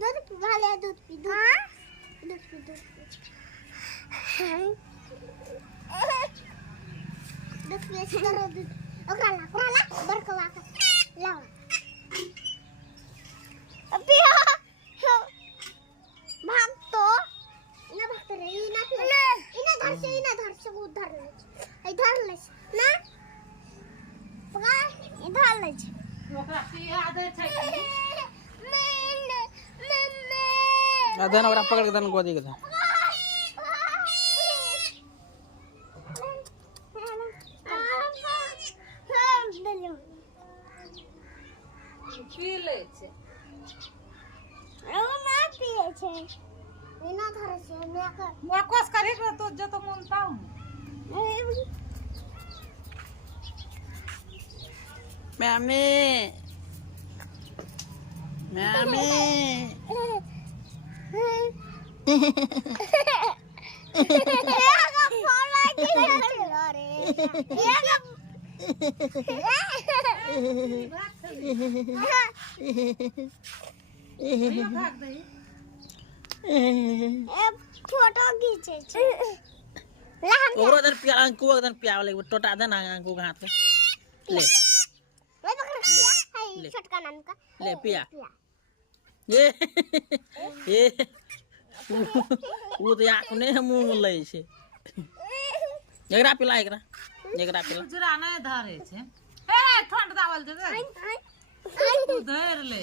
दूध पी वाले दूध पी दूध दूध पी दूध पी करो दूध ओकरा बरकवा का लाओ अभी भाग तो इना भागते रे इना धर से उधर ले इधर ले ना पका इधर ले ओकरा की आदत छै अदन ओकरा पकड़ के दन गोदी के पी ले छै ओ ना पिए छै इना धर से वापस करे के तो जतो मन पाऊ मैमी मैमी भाग दे फोटो खींचे छै ओकरो दन पिया अंकु दन पिया ले टोटा दन अंकु के हाथ ले ले पकड़ ले छोटका नाम का ले पिया ये ये वो तो अपने मुंह ले छे एकरा पिला एकरा पिला जरा नहीं धरे छै हे ठंड दावल दे तू धर ले